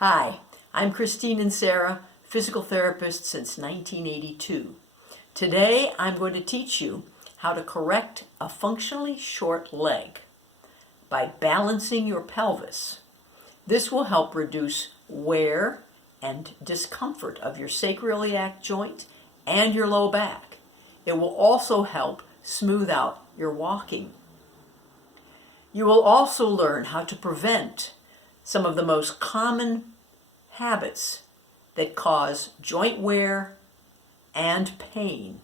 Hi, I'm Christine Inserra, physical therapist since 1982. Today I'm going to teach you how to correct a functionally short leg by balancing your pelvis. This will help reduce wear and discomfort of your sacroiliac joint and your low back. It will also help smooth out your walking. You will also learn how to prevent some of the most common habits that cause joint wear and pain.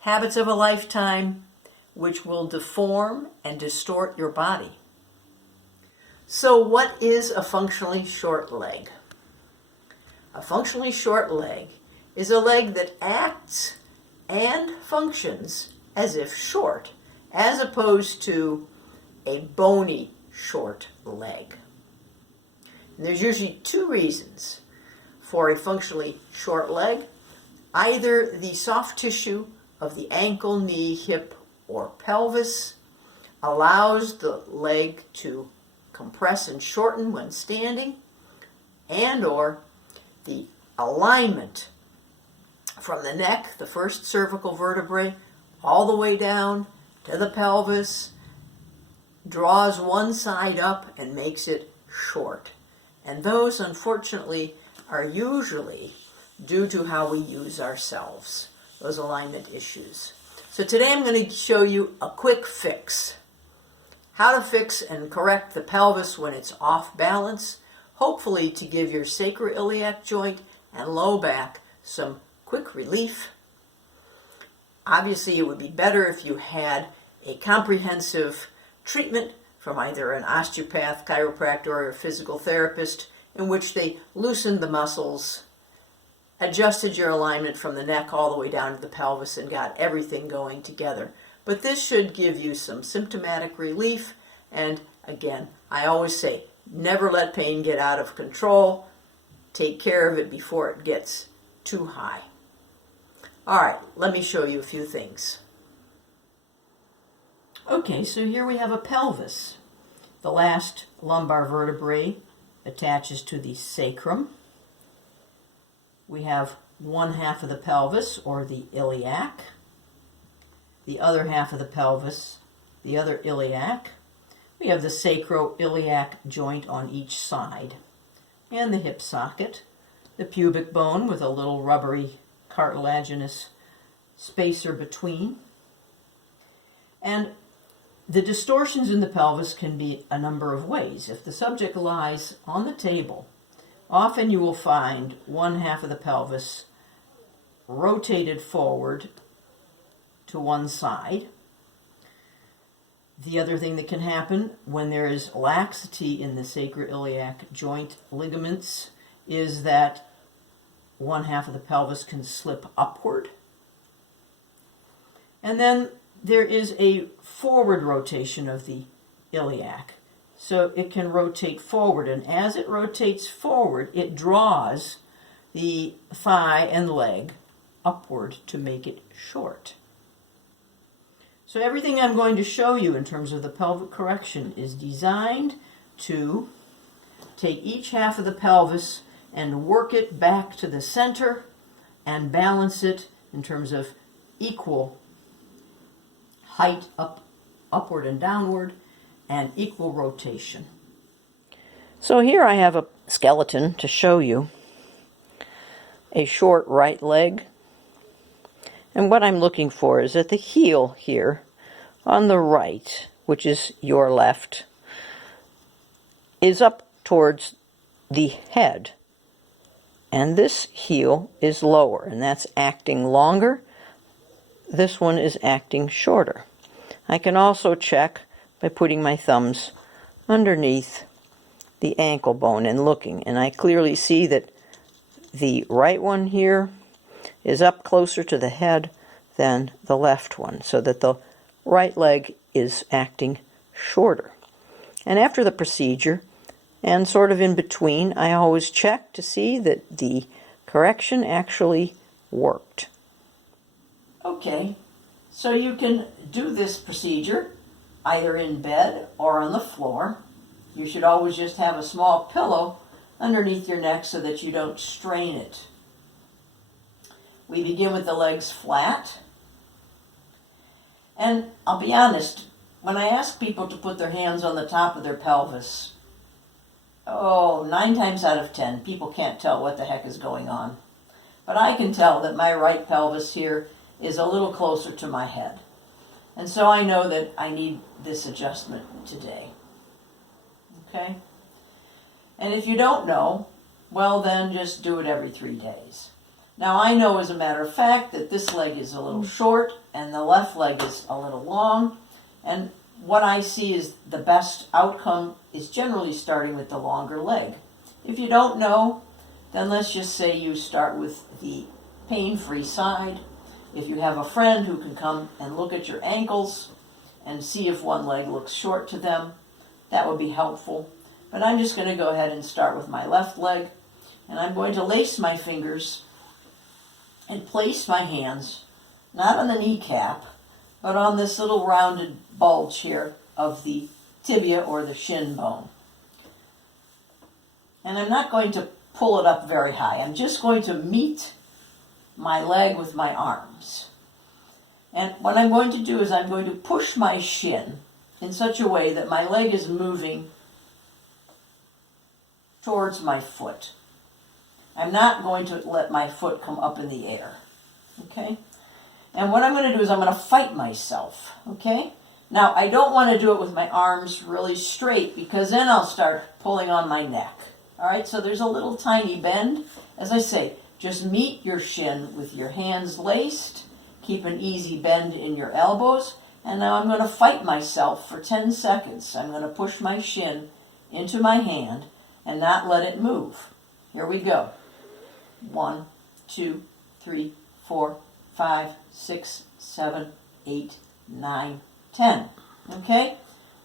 Habits of a lifetime which will deform and distort your body. So what is a functionally short leg? A functionally short leg is a leg that acts and functions as if short, as opposed to a bony short leg. And there's usually two reasons for a functionally short leg. Either the soft tissue of the ankle, knee, hip, or pelvis allows the leg to compress and shorten when standing, and or the alignment from the neck, the first cervical vertebrae, all the way down to the pelvis, draws one side up and makes it short. And those, unfortunately, are usually due to how we use ourselves, those alignment issues. So today I'm going to show you a quick fix. How to fix and correct the pelvis when it's off balance, hopefully to give your sacroiliac joint and low back some quick relief. Obviously, it would be better if you had a comprehensive treatment from either an osteopath, chiropractor, or a physical therapist in which they loosened the muscles, adjusted your alignment from the neck all the way down to the pelvis, and got everything going together. But this should give you some symptomatic relief, and again, I always say, never let pain get out of control. Take care of it before it gets too high. All right, let me show you a few things. Okay, so here we have a pelvis. The last lumbar vertebrae attaches to the sacrum. We have one half of the pelvis, or the iliac. The other half of the pelvis, the other iliac. We have the sacroiliac joint on each side, and the hip socket, the pubic bone with a little rubbery cartilaginous spacer between. And the distortions in the pelvis can be a number of ways. If the subject lies on the table, often you will find one half of the pelvis rotated forward to one side. The other thing that can happen when there is laxity in the sacroiliac joint ligaments is that one half of the pelvis can slip upward. And then there is a forward rotation of the iliac. So it can rotate forward, and as it rotates forward, it draws the thigh and leg upward to make it short. So everything I'm going to show you in terms of the pelvic correction is designed to take each half of the pelvis and work it back to the center and balance it in terms of equal height upward and downward, and equal rotation. So here I have a skeleton to show you. A short right leg. And what I'm looking for is at the heel here on the right, which is your left, is up towards the head. And this heel is lower, and that's acting longer. This one is acting shorter. I can also check by putting my thumbs underneath the ankle bone and looking, and I clearly see that the right one here is up closer to the head than the left one, so that the right leg is acting shorter. And after the procedure, and sort of in between, I always check to see that the correction actually worked. Okay, so you can do this procedure either in bed or on the floor. You should always just have a small pillow underneath your neck so that you don't strain it. We begin with the legs flat. And I'll be honest, when I ask people to put their hands on the top of their pelvis, 9 times out of 10, people can't tell what the heck is going on. But I can tell that my right pelvis here is a little closer to my head. And so I know that I need this adjustment today. Okay? And if you don't know, well then just do it every 3 days. Now I know as a matter of fact that this leg is a little short and the left leg is a little long. And what I see is the best outcome is generally starting with the longer leg. If you don't know, then let's just say you start with the pain-free side. If you have a friend who can come and look at your ankles and see if one leg looks short to them, that would be helpful. But I'm just going to go ahead and start with my left leg, and I'm going to lace my fingers and place my hands, not on the kneecap, but on this little rounded bulge here of the tibia or the shin bone. And I'm not going to pull it up very high. I'm just going to meet my leg with my arms. And what I'm going to do is I'm going to push my shin in such a way that my leg is moving towards my foot. I'm not going to let my foot come up in the air. Okay? And what I'm going to do is I'm going to fight myself. Okay? Now, I don't want to do it with my arms really straight because then I'll start pulling on my neck. All right? So there's a little tiny bend. As I say, just meet your shin with your hands laced. Keep an easy bend in your elbows. And now I'm going to fight myself for 10 seconds. I'm going to push my shin into my hand and not let it move. Here we go. 1, 2, 3, 4, 5, 6, 7, 8, 9, 10. Okay?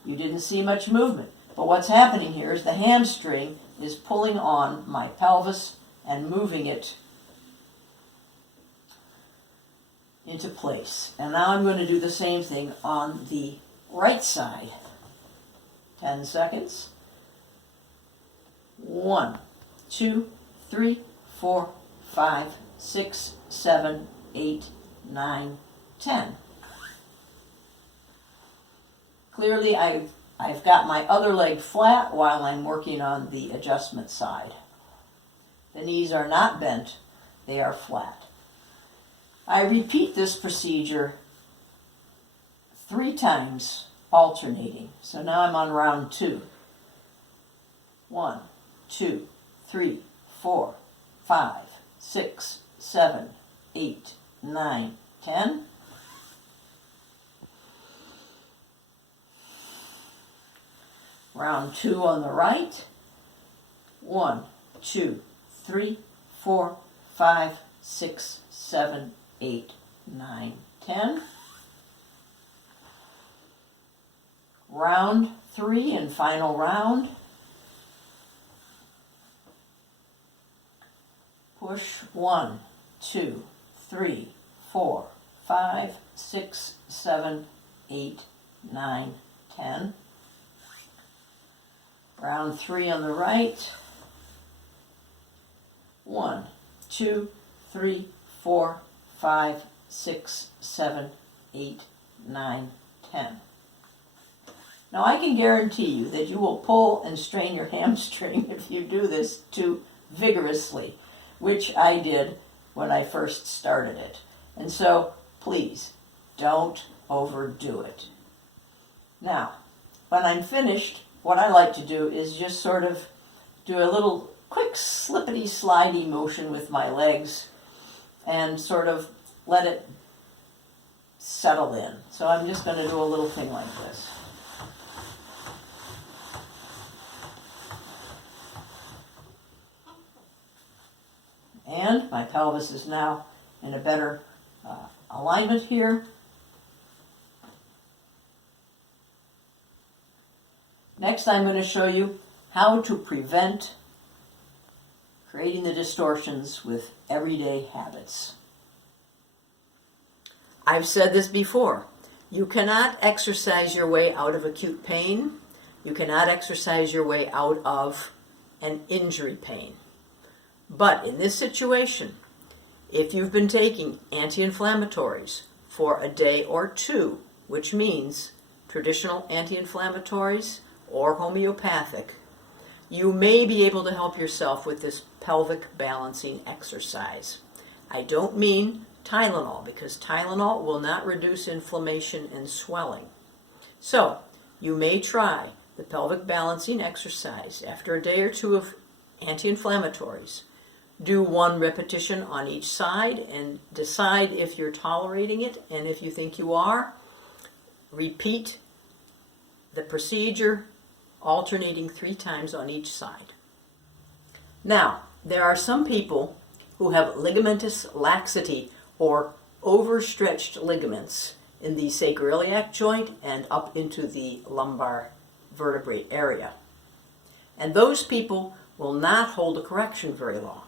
You didn't see much movement. But what's happening here is the hamstring is pulling on my pelvis and moving it into place. And now I'm going to do the same thing on the right side. 10 seconds. 1, 2, 3, 4, 5, 6, 7, 8, 9, 10. Clearly, I've got my other leg flat while I'm working on the adjustment side. The knees are not bent, they are flat. I repeat this procedure 3 times, alternating. So now I'm on round 2. 1, 2, 3, 4, 5, 6, 7, 8, 9, 10. Round 2 on the right. 1, 2, 3, 4, 5, 6, 7, 8, 9, 10. Round 3 and final round. Push 1, 2, 3, 4, 5, 6, 7, 8, 9, 10. Round 3 on the right. 1, 2, 3, 4, 5, 6, 7, 8, 9, 10. Now I can guarantee you that you will pull and strain your hamstring if you do this too vigorously, which I did when I first started it. And so, please, don't overdo it. Now, when I'm finished, what I like to do is just sort of do a little quick slippity slidey motion with my legs and sort of let it settle in. So I'm just going to do a little thing like this. And my pelvis is now in a better alignment here. Next, I'm going to show you how to prevent creating the distortions with everyday habits. I've said this before. You cannot exercise your way out of acute pain. You cannot exercise your way out of and injury pain. But in this situation, if you've been taking anti-inflammatories for a day or two, which means traditional anti-inflammatories or homeopathic, you may be able to help yourself with this pelvic balancing exercise. I don't mean Tylenol, because Tylenol will not reduce inflammation and swelling. So, you may try the pelvic balancing exercise after a day or two of anti-inflammatories. Do 1 repetition on each side and decide if you're tolerating it, and if you think you are, repeat the procedure, alternating 3 times on each side. Now, there are some people who have ligamentous laxity, or overstretched ligaments, in the sacroiliac joint and up into the lumbar vertebrae area. And those people will not hold a correction very long.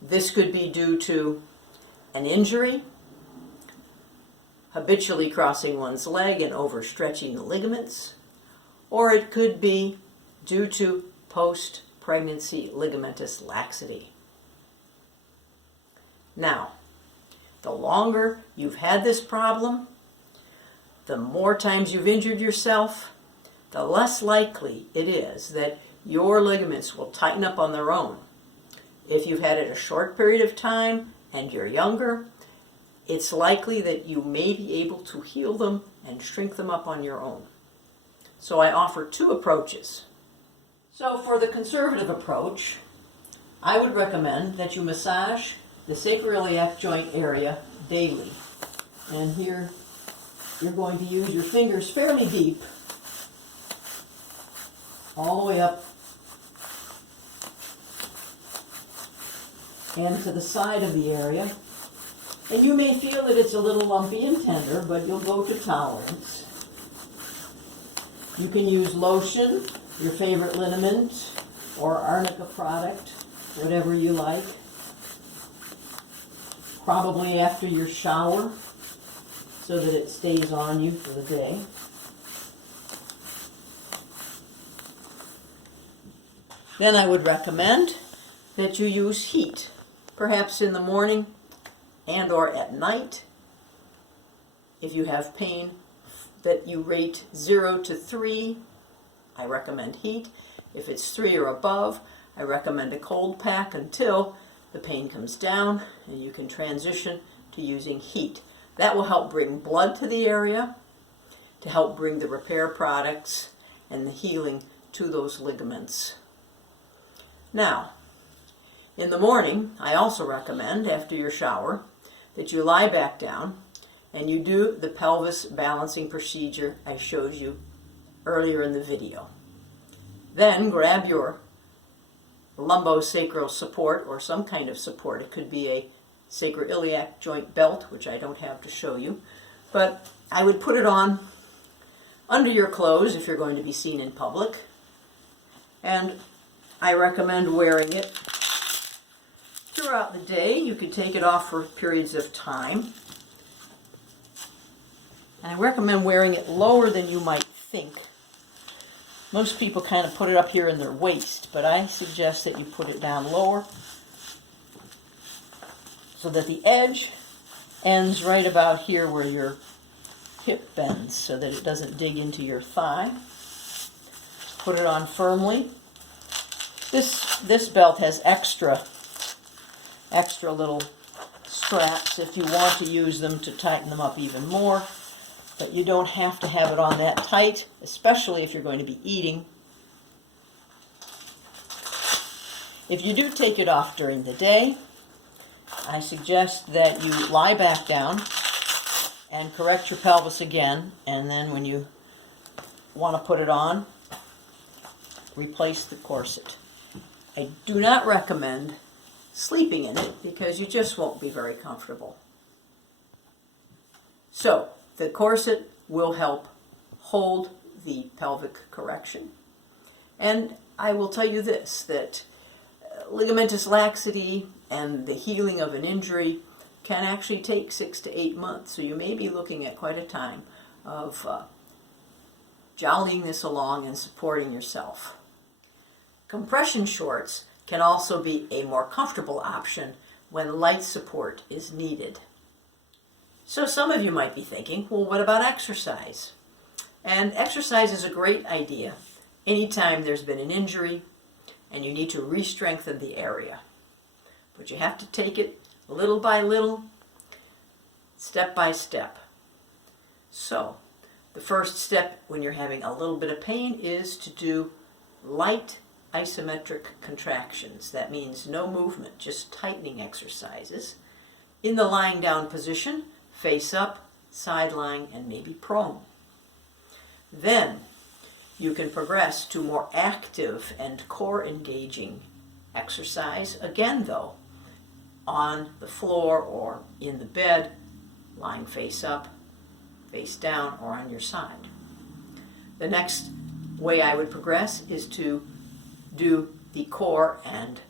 This could be due to an injury, habitually crossing one's leg and overstretching the ligaments, or it could be due to post-pregnancy ligamentous laxity. Now, the longer you've had this problem, the more times you've injured yourself, the less likely it is that your ligaments will tighten up on their own. If you've had it a short period of time and you're younger, it's likely that you may be able to heal them and shrink them up on your own. So I offer 2 approaches. So for the conservative approach, I would recommend that you massage the sacroiliac joint area daily. And here you're going to use your fingers fairly deep, all the way up and to the side of the area. And you may feel that it's a little lumpy and tender, but you'll go to tolerance. You can use lotion, your favorite liniment, or arnica product, whatever you like. Probably after your shower, so that it stays on you for the day. Then I would recommend that you use heat, perhaps in the morning and or at night. If you have pain that you rate 0 to 3, I recommend heat. If it's 3 or above, I recommend a cold pack until the pain comes down and you can transition to using heat. That will help bring blood to the area, to help bring the repair products and the healing to those ligaments. Now, in the morning, I also recommend, after your shower, that you lie back down and you do the pelvis balancing procedure I showed you earlier in the video. Then grab your lumbosacral support, or some kind of support. It could be a sacroiliac joint belt, which I don't have to show you, but I would put it on under your clothes if you're going to be seen in public, and I recommend wearing it throughout the day. You could take it off for periods of time, and I recommend wearing it lower than you might think. Most people kind of put it up here in their waist, but I suggest that you put it down lower so that the edge ends right about here where your hip bends, so that it doesn't dig into your thigh. Put it on firmly. This belt has extra little straps if you want to use them to tighten them up even more. But you don't have to have it on that tight, especially if you're going to be eating. If you do take it off during the day, I suggest that you lie back down and correct your pelvis again, and then when you want to put it on, replace the corset. I do not recommend sleeping in it because you just won't be very comfortable. So, the corset will help hold the pelvic correction. And I will tell you this, that ligamentous laxity and the healing of an injury can actually take 6 to 8 months. So you may be looking at quite a time of jollying this along and supporting yourself. Compression shorts can also be a more comfortable option when light support is needed. So some of you might be thinking, well, what about exercise? And exercise is a great idea anytime there's been an injury and you need to re-strengthen the area. But you have to take it little by little, step by step. So the first step when you're having a little bit of pain is to do light isometric contractions. That means no movement, just tightening exercises. In the lying down position, face up, side lying, and maybe prone. Then you can progress to more active and core engaging exercise, again though, on the floor or in the bed, lying face up, face down, or on your side. The next way I would progress is to do the core and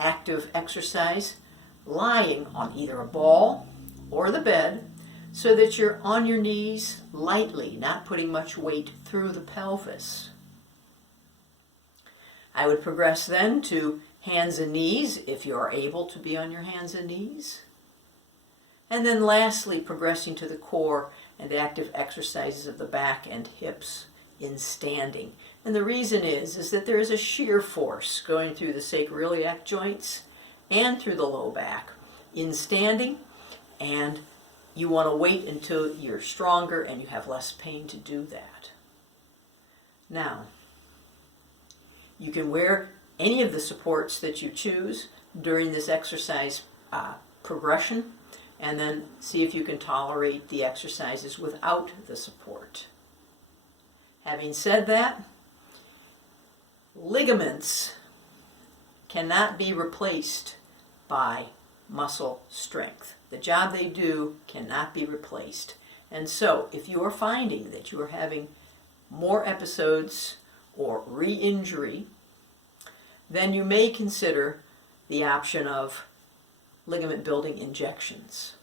active exercise lying on either a ball or the bed so that you're on your knees lightly, not putting much weight through the pelvis. I would progress then to hands and knees if you are able to be on your hands and knees. And then lastly, progressing to the core and active exercises of the back and hips in standing. And the reason is that there is a shear force going through the sacroiliac joints and through the low back in standing, and you want to wait until you're stronger and you have less pain to do that. Now, you can wear any of the supports that you choose during this exercise progression, and then see if you can tolerate the exercises without the support. Having said that, ligaments cannot be replaced by muscle strength. The job they do cannot be replaced. And so, if you are finding that you are having more episodes or re-injury, then you may consider the option of ligament building injections.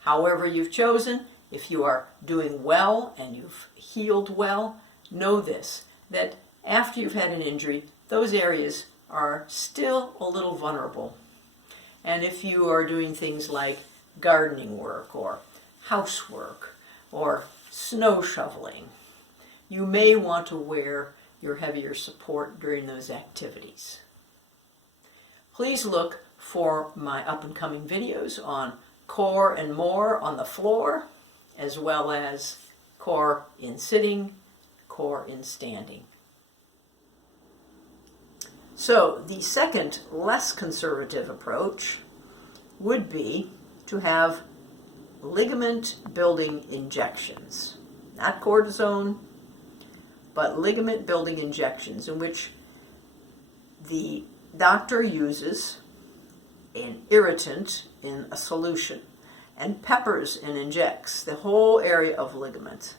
However you've chosen, if you are doing well and you've healed well, know this, that after you've had an injury, those areas are still a little vulnerable. And if you are doing things like gardening work or housework or snow shoveling, you may want to wear your heavier support during those activities. Please look for my up-and-coming videos on core and more on the floor, as well as core in sitting, core in standing. So the second, less conservative approach would be to have ligament building injections. Not cortisone, but ligament building injections in which the doctor uses an irritant in a solution and peppers and injects the whole area of ligament.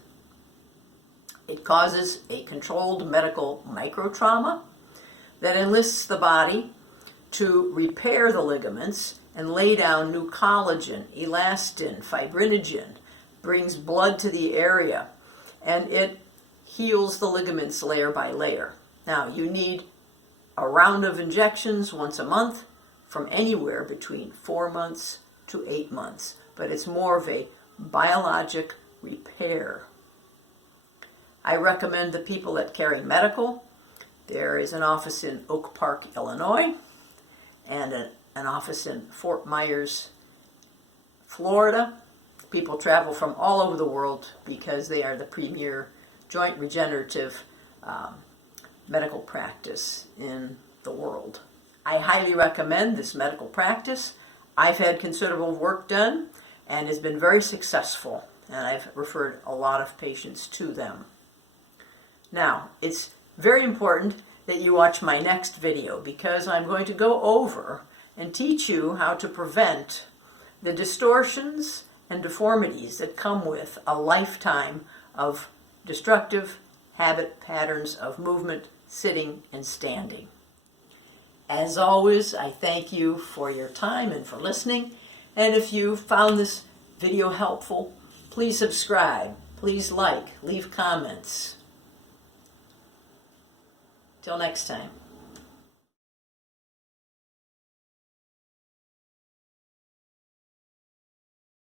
It causes a controlled medical microtrauma that enlists the body to repair the ligaments and lay down new collagen, elastin, fibrinogen, brings blood to the area, and it heals the ligaments layer by layer. Now, you need a round of injections once a month from anywhere between 4 months to 8 months, but it's more of a biologic repair. I recommend the people at Caring Medical. There is an office in Oak Park, Illinois, and an office in Fort Myers, Florida. People travel from all over the world because they are the premier joint regenerative medical practice in the world. I highly recommend this medical practice. I've had considerable work done and has been very successful, and I've referred a lot of patients to them. Now, it's very important that you watch my next video because I'm going to go over and teach you how to prevent the distortions and deformities that come with a lifetime of destructive habit patterns of movement, sitting, and standing. As always, I thank you for your time and for listening. And if you found this video helpful, please subscribe, please like, leave comments. Till next time.